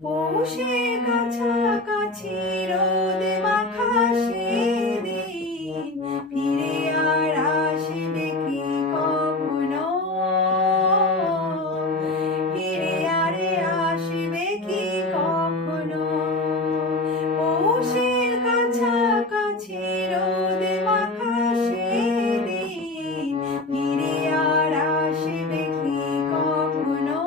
পৌষে কাছাকাছি রোদ মাখা সেদিন ফিরে আর আসবে কি কখনো? ফিরে আর আসবে কি কখনো? পৌষের কাছাকাছি রোদ মাখা সেদিন ফিরে আর আসবে কি কখনো?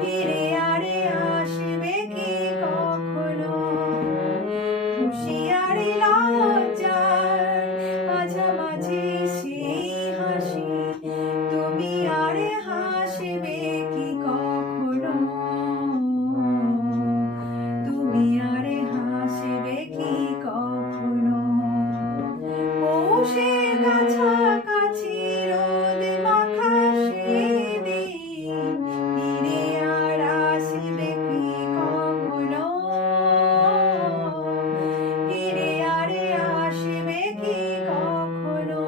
ফিরে আর আসবে কি কখনো? হুঁশিয়ারি লজ্জার মাঝামাঝি সেই হাসি, তুমি আর হাসবে কি কখনো? তুমি আর হাসবে কি কখনো? পৌষের কাছাকাছি রোদ মাখা সেদিন ফিরে আর আসবে কি কখনো? ফিরে আর আসবে কি কখনো?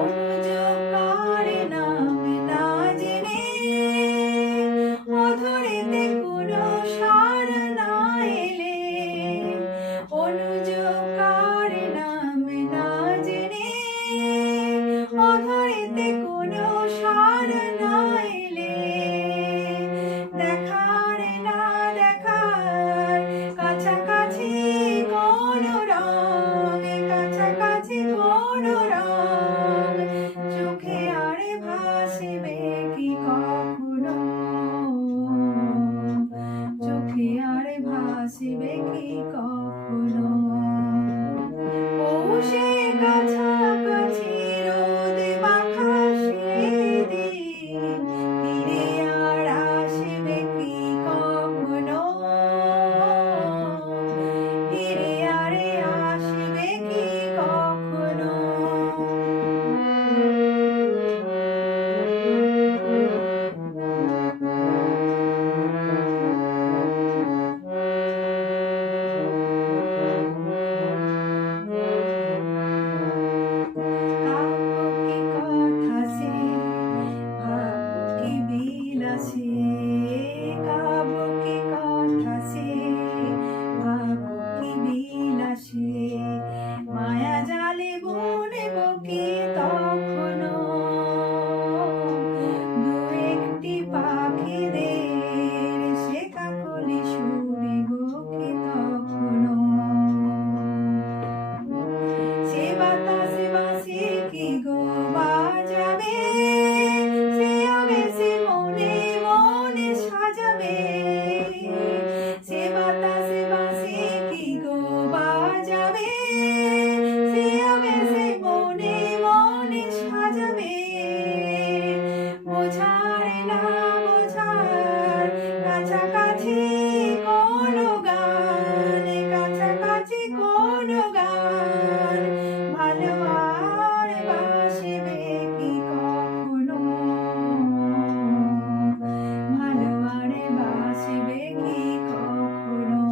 অনুযোগকার নাম না জেনে অধরেতে কোনো সার না এলে, অনুযোগকার নাম না জেনে অধরেতে কোনো সার না এলে, দেখার না দেখার কাছাকাছি কোনো রং, কাছাকাছি কোনো রং চোখে আর ভাসবে কি কখনো? চোখে আর ভাসবে কি কখনো? পৌষে কাছাকাছি রোদ মাখা সেদিন ফিরে আর আসবে কি কখনো? ফিরে আর আসবে কি কখনো? কাব্য কি কথা সে, ভাব কি বিলাসে, মায়া জালে বুনব কি তখনো? দু একটি পাখিদের সে কাকলি শুনিব কি তখনো? সে বাতাসে বাঁশি কি গো বাজাবে, সে আবেশে মনে মনে সাজাবে। সে বাতাসে বাঁশি কি গো বাজাবে, সে আবেশে মনে মনে সাজাবে। বোঝার না বোঝার কাছাকাছি কোনো গান, কাছাকাছি কোনো গান ভালো আর বাসবে কি কখনো? ভালো আর বাসবে কি কখনো?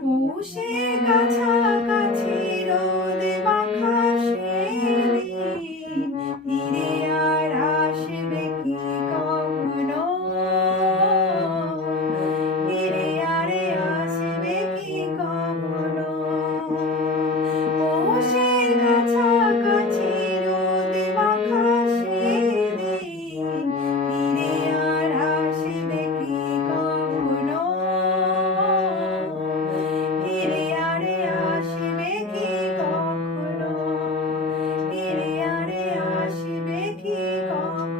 পৌষে কাছাকাছি রোদ মাখা সেদিন ফিরে আর আসবে কি কখনো? ফিরে আর আসবে কি কখনো? পৌষের কাছাকাছি রোদ মাখা সেদিন ফিরে আর আসবে কি কখনো? ফিরে আর আসবে কি কখনো? ফিরে আর আসবে কি কখনো?